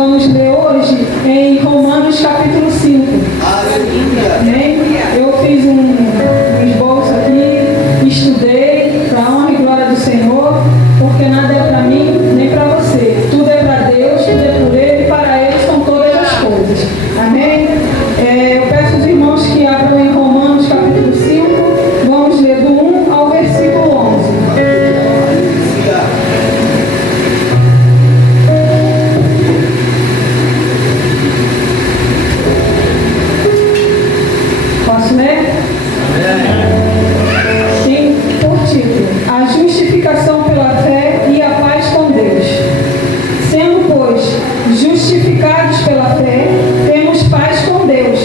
vamos ler hoje em Romanos capítulo 5. Amém? Eu fiz um esboço aqui, estudei para a honra e glória do Senhor, porque nada é para mim nem para você. Tudo é para Deus, tudo é por Ele, e para Ele são todas as coisas. Amém? Eu peço aos irmãos que abram em Romanos capítulo 5, vamos ler do 1 ao versículo 11. Posso ler? Sim, por título: A justificação pela fé e a paz com Deus. Sendo, pois, justificados pela fé, temos paz com Deus,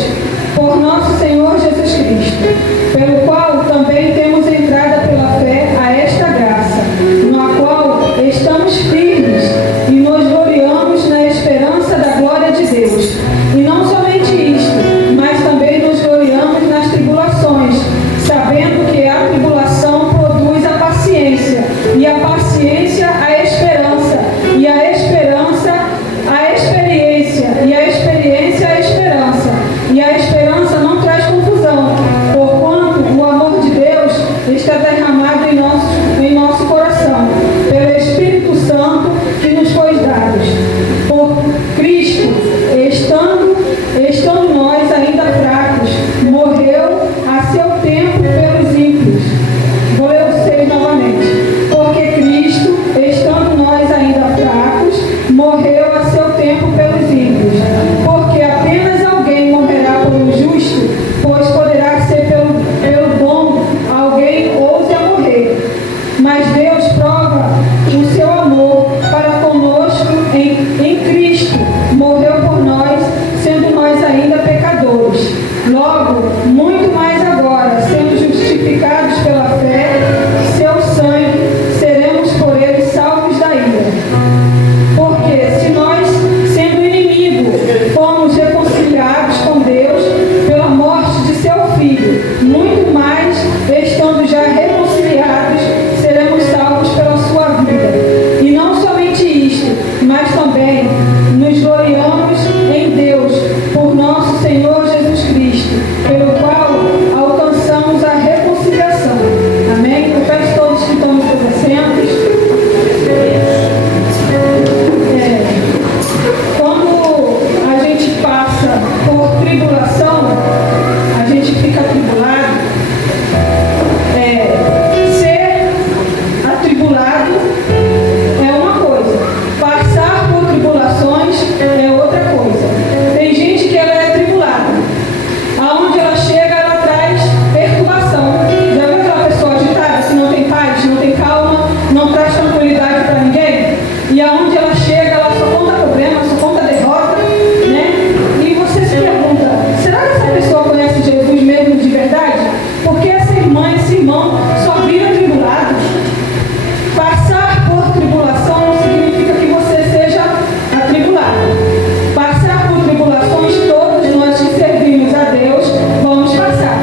por nosso Senhor Jesus Cristo, pelo qual também temos entrada pela fé a esta graça, na qual estamos firmes e nos gloriamos na esperança da glória de Deus. E não somente isto, mas também nos gloriamos nas tribulações, sabendo que a tribulação produz a paciência, e a paciência a esperança, e a esperança a experiência, e a experiência a esperança, e a esperança não traz confusão, porquanto o amor de Deus está derramado em nosso coração, pelo Espírito Santo que nos foi dado. Por Cristo, estando nós ainda fracos, morreu a seu tempo pelos ímpios. Vou ler o 6 novamente. Porque Cristo, estando nós ainda fracos, morreu a seu tempo pelos ímpios. Porque apenas alguém morrerá pelo justo, pois poderá ser pelo bom alguém ouse a morrer. Mas Deus prova o seu amor para conosco em Cristo. Morreu por nós, sendo nós ainda pecadores. Logo, muito mais agora, sendo justificados pela fé, seu sangue, seremos por ele salvos da ira. Porque se nós, sendo inimigos, fomos reconciliados com Deus pela morte de seu Filho, muito mais, estando já reconciliados, seremos salvos pela sua vida. E não somente isto, mas também nos gloriamos em Deus, por nosso Senhor Jesus Cristo, pelo qual alcançamos a reconciliação. Amém? Eu peço a todos que estão nos seus assentos. Quando a gente passa por tribulação, a gente fica atribulado. Ser atribulado é uma coisa, passar por tribulações é outra coisa. Tem gente que ela é atribulada, aonde ela chega, ela traz perturbação. Já viu aquela pessoa agitada, que não tem paz, não tem calma, não traz tranquilidade para ninguém? E aonde ela chega, ela só conta problema, só conta derrota, né? E você se pergunta, será que essa pessoa conhece Jesus mesmo de verdade? Porque essa irmã, esse irmão só vira atribulado. Passar por tribulação não significa que você seja atribulado. Passar por tribulações, todos nós que servimos a Deus vamos passar.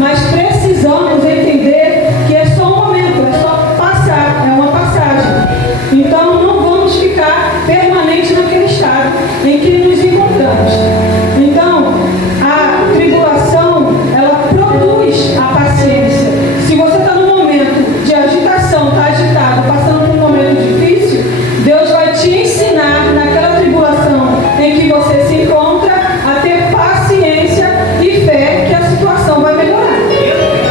Mas precisamos entender que é só um momento, é só passar, é uma passagem. Então não vamos ficar permanente naquele estado em que nos encontramos. Então, a tribulação, ela produz a paciência. Se você está num momento de agitação, está agitado, passando por um momento difícil, Deus vai te ensinar naquela tribulação em que você se encontra a ter paciência e fé que a situação vai melhorar.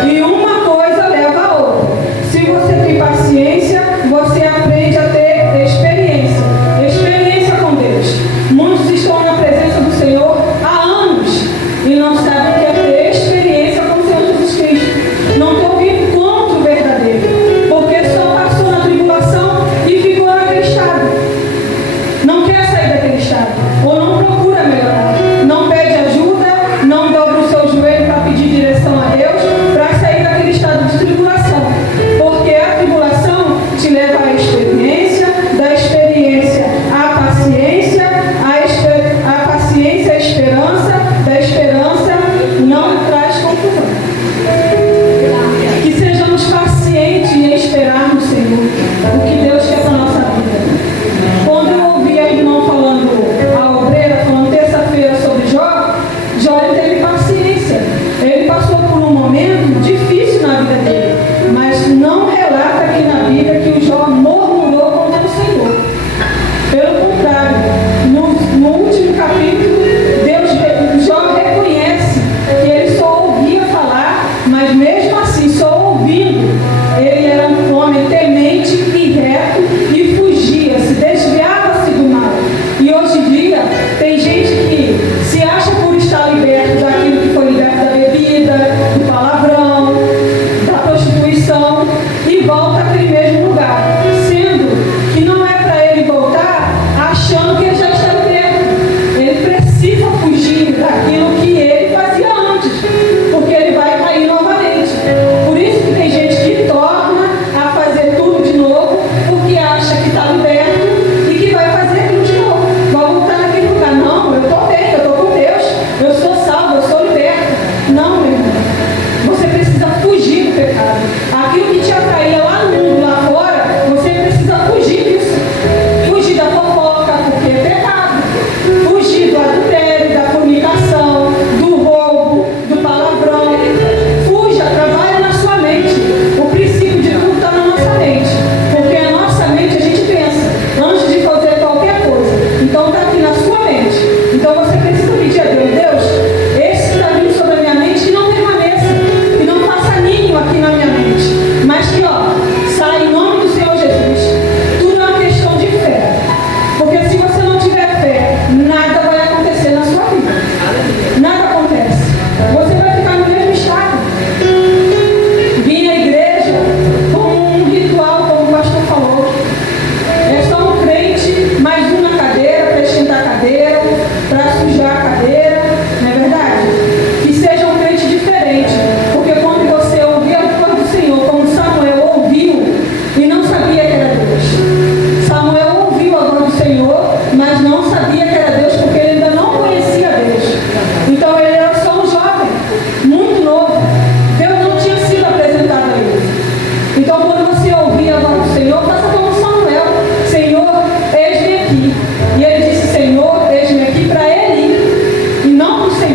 E uma coisa leva a outra. Se você tem paciência, você aprende a ter experiência. Experiência com Deus. Muitos estão na presença do Senhor há anos e não sabem o que é ter experiência com o Senhor Jesus Cristo. Não tem ouvido encontro verdadeiro, porque só passou na tribulação e ficou naquele estado. Não quer aqui. E ele disse: Senhor, eis-me aqui para ele ir, e não para o Senhor.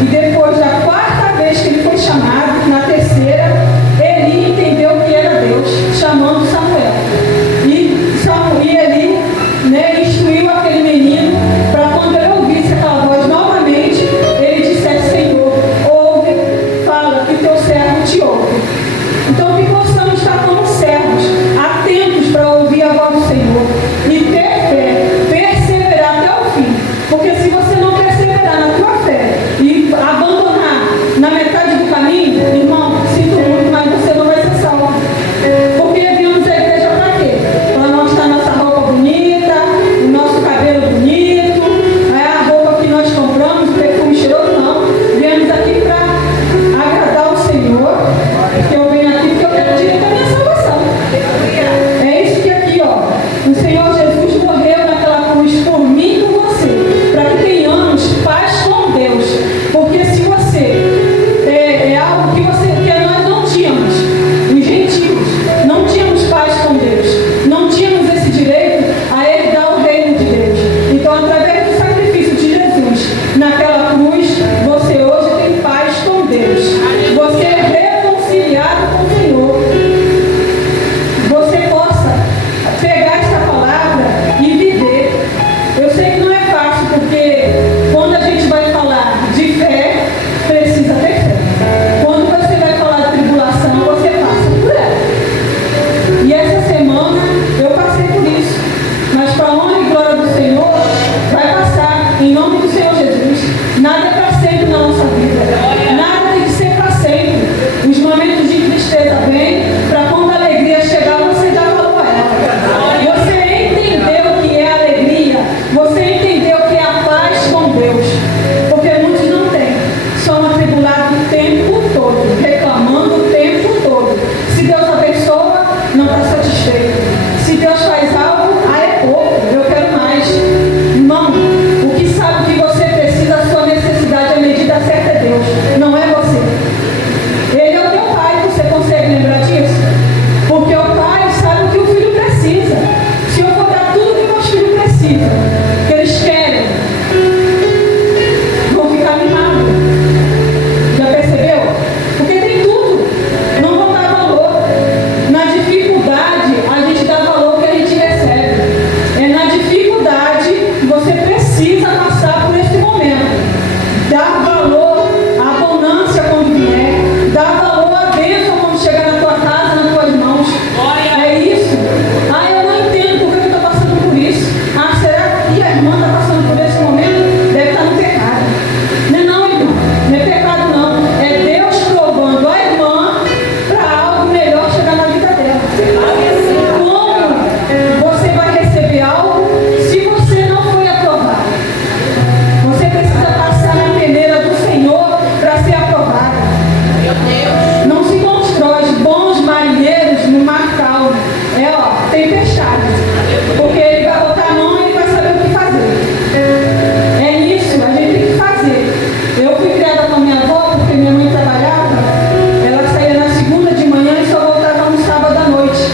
E depois da quarta vez que ele foi chamado, na terceira, Eli entendeu que era Deus chamando Samuel. E Eli, né, instruiu aquele menino para quando ele ouvisse aquela voz novamente, ele dissesse: Senhor, ouve, fala, que teu servo te ouve. Então que possamos estar como servos, atentos para ouvir a voz do Senhor e ter fé, perseverar até o fim. Porque se você não perseverar na tua fé e abandonar na metade do caminho, irmão, sinto muito, mas você não vai ser salvo. Porque viemos à igreja para quê? Para não estar nossa roupa bonita, o nosso cabelo bonito, a roupa que nós compramos, o perfume cheiroso, não. Viemos aqui para agradar o Senhor, porque eu venho aqui porque eu quero direito à minha salvação. É isso que aqui, ó, o Senhor Jesus morreu naquela cruz por mim e por você, para que tenhamos paz com Deus. Porque se você é algo que nós não tínhamos, os gentios, não tínhamos paz com Deus, não tínhamos esse direito a Ele dar o reino de Deus. Então, através do sacrifício de Jesus naquela cruz, você hoje tem paz com Deus. Você é reconciliado com o Senhor. Você possa pegar essa palavra e viver. Eu sei que não é fácil, porque quando a gente vai falar de fé, precisa ter fé. Quando você vai falar de tribulação, você passa por ela. E essa semana eu passei por isso. Mas para a honra e glória do Senhor, vai passar em nome do Senhor Jesus. Nada é para sempre na nossa vida. Nada tem que ser para sempre. Os momentos de tristeza vêm para quando a alegria chegar, você já falou a ela. Você entendeu o que é alegria. Você entendeu o que é a paz com Deus. Porque muitos não têm. São atribulados o tempo todo, reclamando o tempo todo. Se Deus abençoa, não está satisfeito. Se Deus faz algo, é pouco, eu quero mais. Irmão, o que sabe que você precisa, a sua necessidade, a medida certa é Deus, não é você. Ele é o teu pai, você consegue lembrar disso? Porque o pai sabe o que o filho precisa. Se eu for dar tudo que meus filhos precisam, que eles querem, vão ficar mimados. Já percebeu? Porque tem tudo. Não vão dar valor. Na dificuldade, a gente dá valor que a gente recebe. É na dificuldade que você precisa passar por esse momento. Dar valor à abundância quando vier. Dar valor à bênção quando chegar na tua casa, nas tuas mãos. É isso. Eu não entendo por que eu estou passando por isso. Será que a irmã está passando por esse momento? Deve estar no pecado. Não, irmão. Não é pecado, não. É Deus provando a irmã para algo melhor chegar na vida dela. Como você vai receber algo se você não foi aprovado? Você precisa passar na peneira do Senhor para ser aprovado. Não se constrói bons marinheiros no mar calmo. Tempestade. Porque ele vai botar a mão e ele vai saber o que fazer. É isso, a gente tem que fazer. Eu fui criada com a minha avó, porque minha mãe trabalhava. Ela saía na segunda de manhã e só voltava no sábado à noite.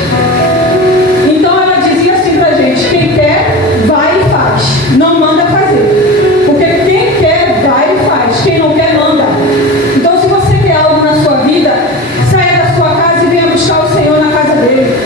Então ela dizia assim pra gente: quem quer, vai e faz. Não manda fazer. Porque quem quer, vai e faz. Quem não quer, manda. Então, se você quer algo na sua vida, saia da sua casa e venha buscar o Senhor na casa dele.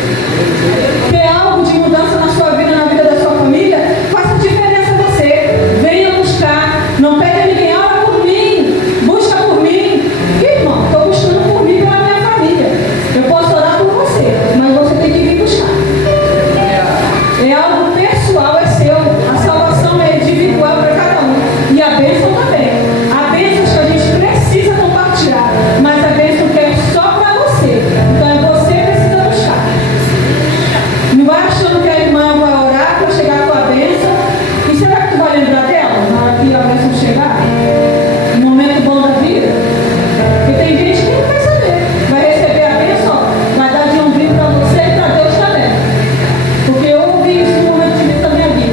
Quer algo de mudança na sua vida, na vida da sua família? Faça diferença você. Venha buscar. Não pede a ninguém: ora por mim, busca por mim. Irmão, estou buscando por mim e pela minha família. Eu posso orar por você, mas você tem que vir buscar. É algo pessoal, é seu. A salvação é individual para cada um. E a bênção também. A bênção que a gente precisa compartilhar, mas a bênção que é só para você. Então é você que precisa buscar. Não vai achando que a irmã vai orar para chegar com a bênção. E será que tu vai lembrar dela na hora que a bênção chegar? No momento bom da vida? Porque tem gente que não vai saber. Vai receber a bênção, vai dar de umbigo para você e para Deus também. Porque eu ouvi isso no momento de vida da minha vida.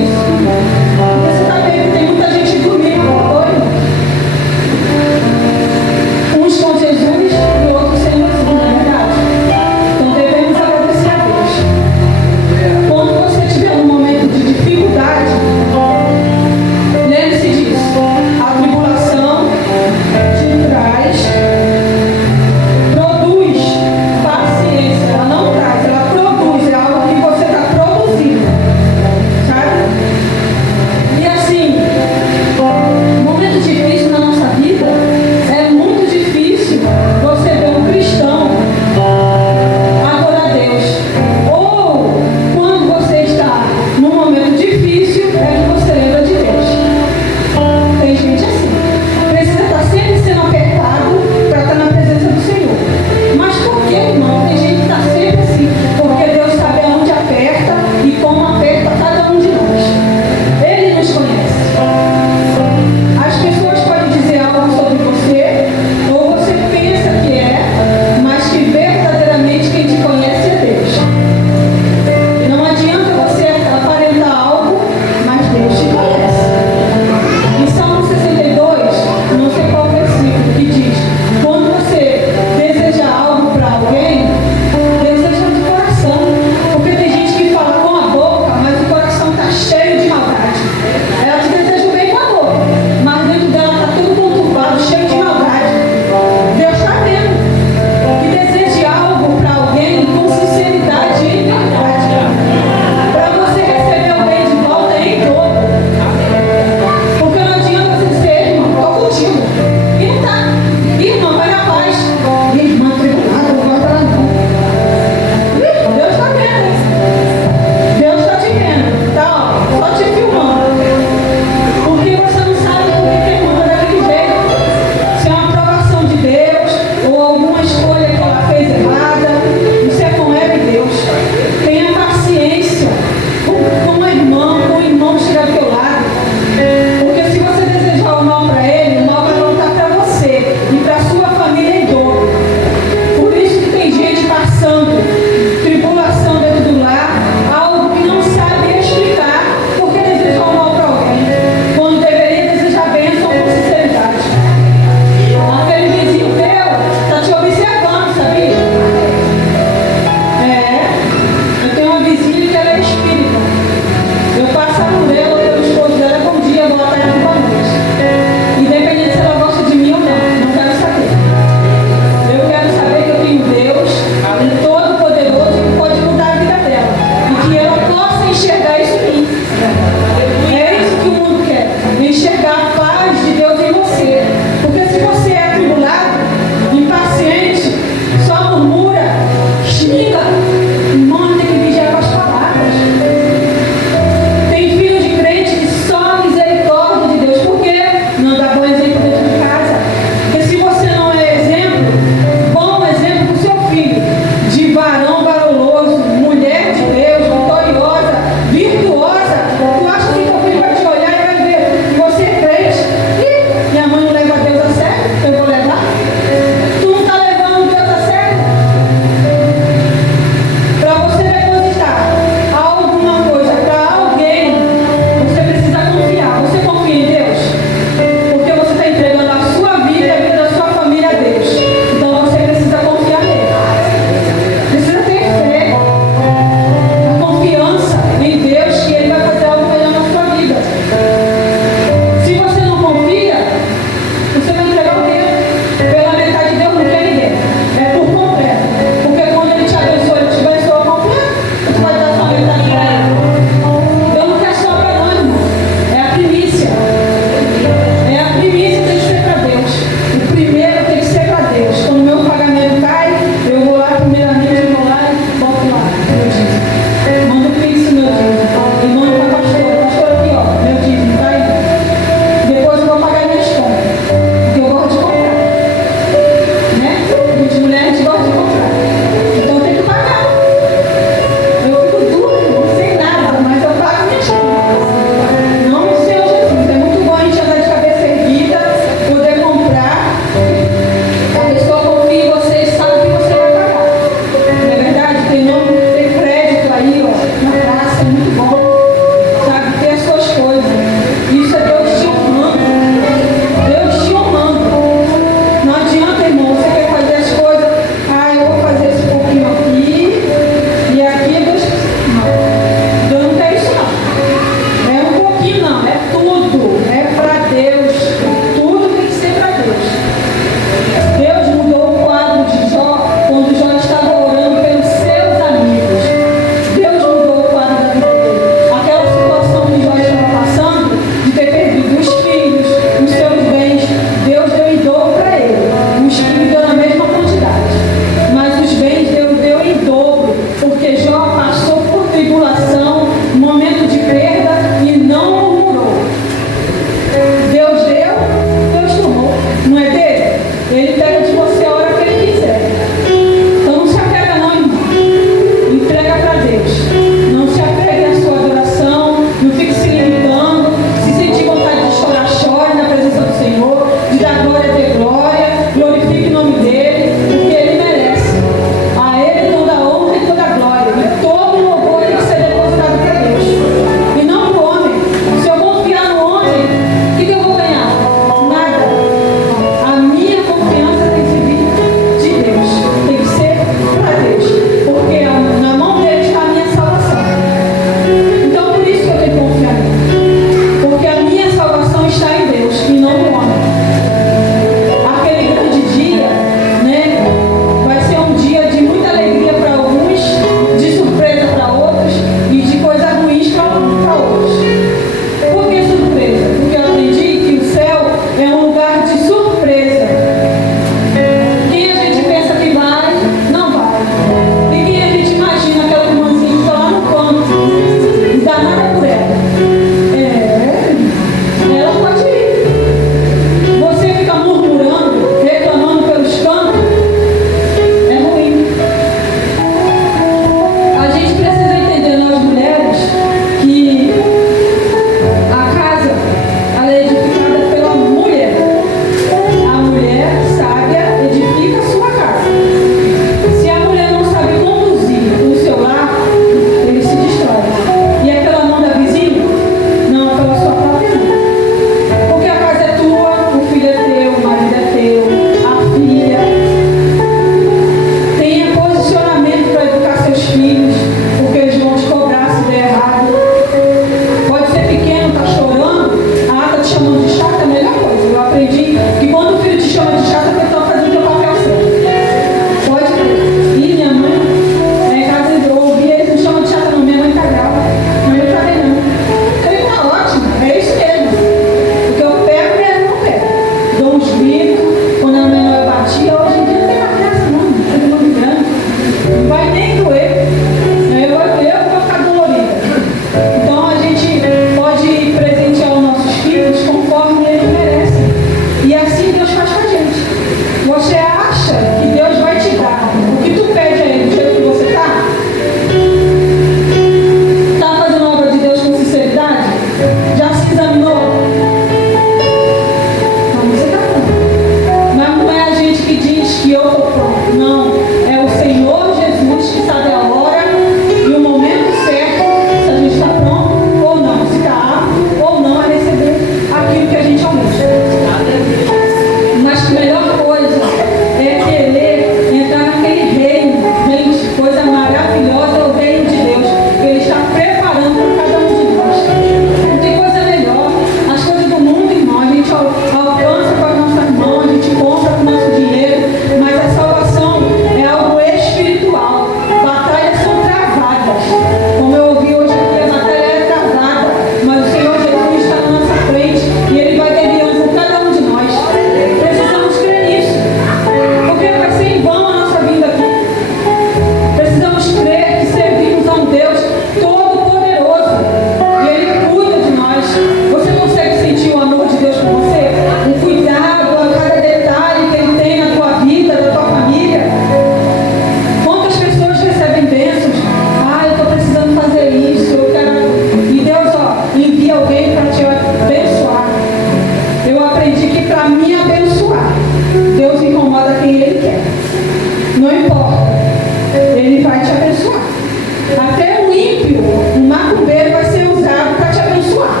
Até um ímpio, um macumbeiro, vai ser usado para te abençoar.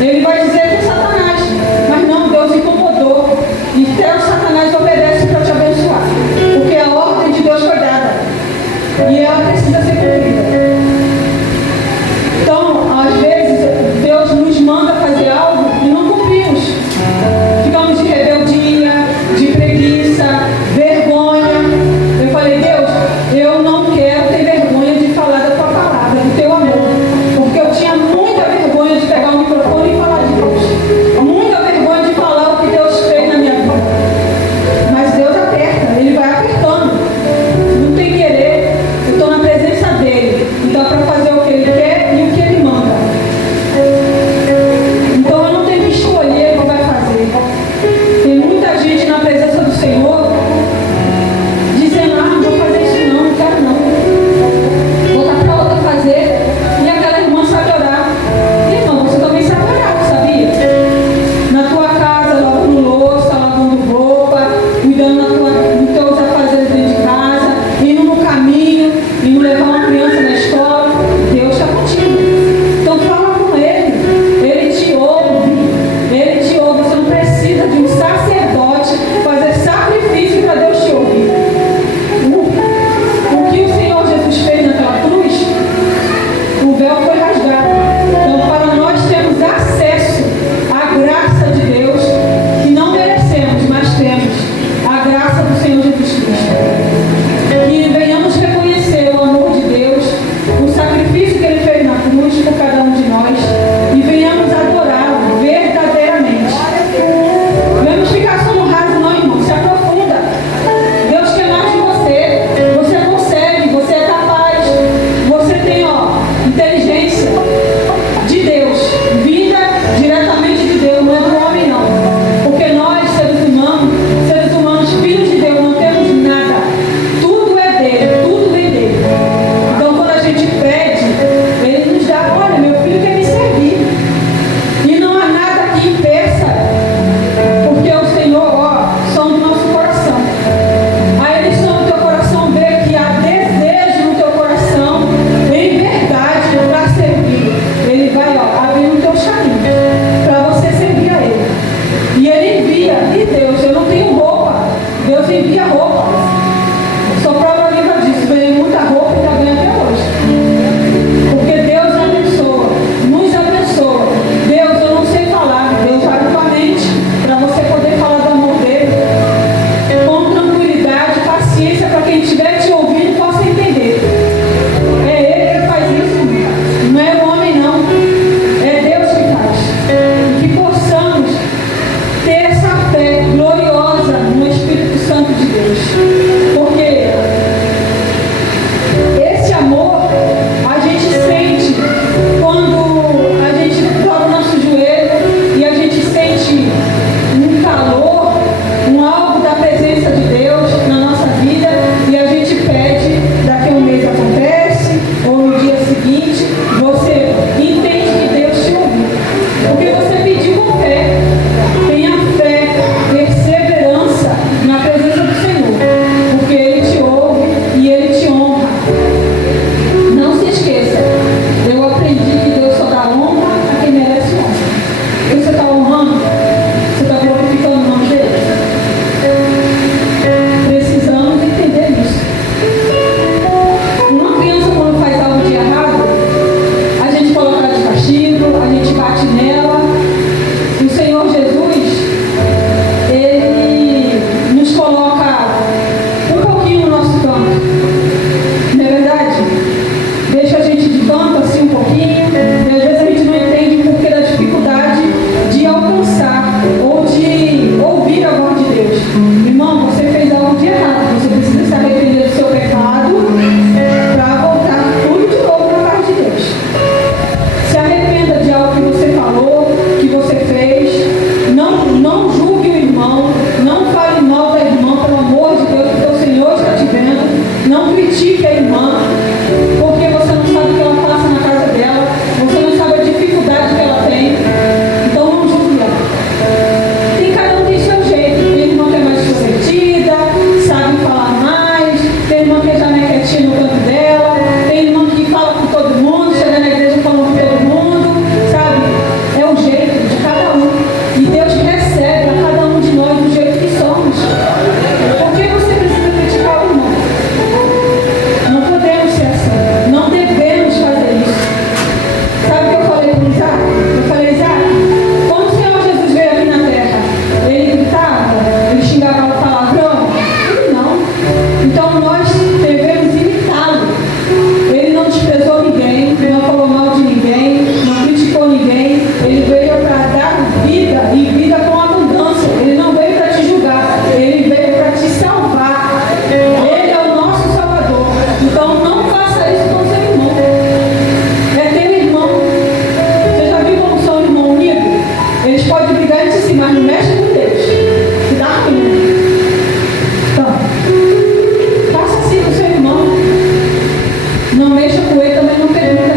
Ele vai dizer que é Satanás, mas não, Deus incomodou. E até o Satanás obedece para te abençoar, porque a ordem de Deus foi dada e ela precisa ser cumprida. Então, às vezes, Deus nos manda fazer algo e não cumprimos. Ficamos de rebeldia, de preguiça, vergonha. Eu falei, Deus, eu não quero ter vergonha de falar da tua palavra, do teu amor. também não pergunto